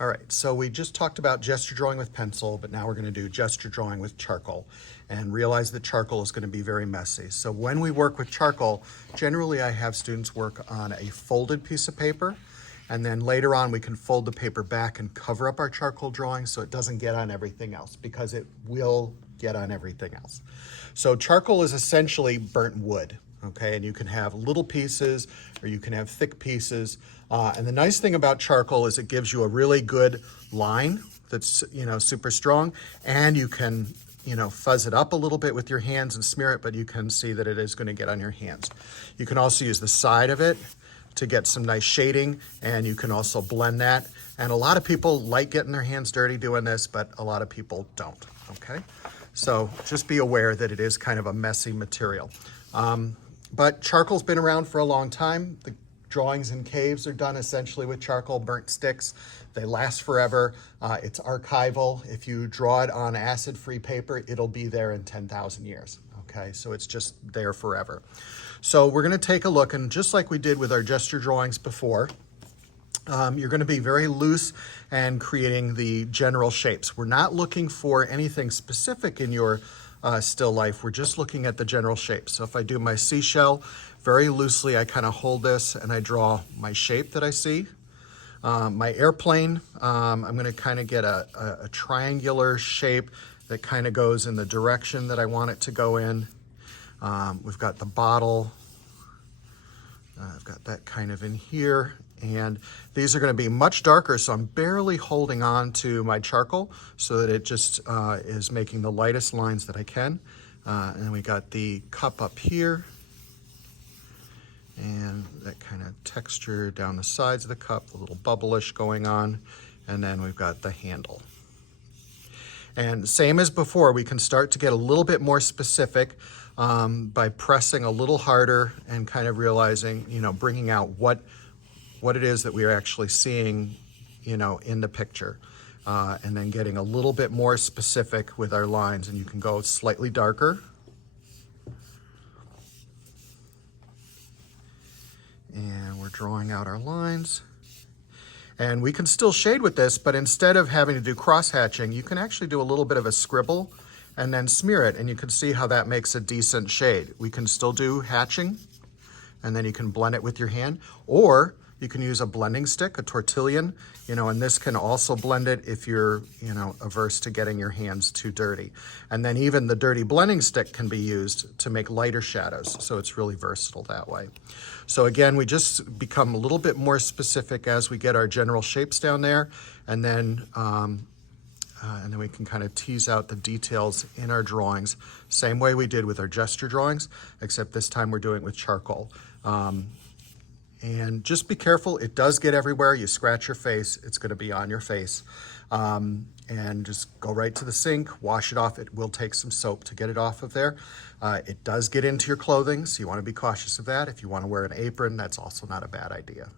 All right, so we just talked about gesture drawing with pencil, but now we're going to do gesture drawing with charcoal, and realize that charcoal is going to be very messy. So when we work with charcoal, generally I have students work on a folded piece of paper, and then later on we can fold the paper back and cover up our charcoal drawing so it doesn't get on everything else, because it will get on everything else. So charcoal is essentially burnt wood. Okay, and you can have little pieces or you can have thick pieces. And the nice thing about charcoal is it gives you a really good line that's, super strong, and you can, fuzz it up a little bit with your hands and smear it, but you can see that it is going to get on your hands. You can also use the side of it to get some nice shading, and you can also blend that. And a lot of people like getting their hands dirty doing this, but a lot of people don't, okay? So just be aware that it is kind of a messy material. But charcoal's been around for a long time. The drawings in caves are done essentially with charcoal, burnt sticks. They last forever. It's archival. If you draw it on acid-free paper, it'll be there in 10,000 years. Okay, so it's just there forever. So we're going to take a look, and just like we did with our gesture drawings before, you're going to be very loose and creating the general shapes. We're not looking for anything specific in your still life. We're just looking at the general shape. So if I do my seashell, very loosely I kind of hold this and I draw my shape that I see. My airplane, I'm going to kind of get a triangular shape that kind of goes in the direction that I want it to go in. We've got the bottle. I've got that kind of in here. And these are going to be much darker, so I'm barely holding on to my charcoal so that it just is making the lightest lines that I can. And then we got the cup up here, and that kind of texture down the sides of the cup, a little bubblish going on. And then we've got the handle. And same as before, we can start to get a little bit more specific by pressing a little harder and kind of realizing, bringing out what it is that we are actually seeing, in the picture. And then getting a little bit more specific with our lines, and you can go slightly darker. And we're drawing out our lines. And we can still shade with this, but instead of having to do cross hatching, you can actually do a little bit of a scribble and then smear it, and you can see how that makes a decent shade. We can still do hatching, and then you can blend it with your hand, or you can use a blending stick, a tortillon, and this can also blend it if you're, averse to getting your hands too dirty. And then even the dirty blending stick can be used to make lighter shadows, so it's really versatile that way. So again, we just become a little bit more specific as we get our general shapes down there, and then we can kind of tease out the details in our drawings, same way we did with our gesture drawings, except this time we're doing it with charcoal. And just be careful, it does get everywhere. You scratch your face, it's going to be on your face. And just go right to the sink, wash it off. It will take some soap to get it off of there. It does get into your clothing, so you want to be cautious of that. If you want to wear an apron, that's also not a bad idea.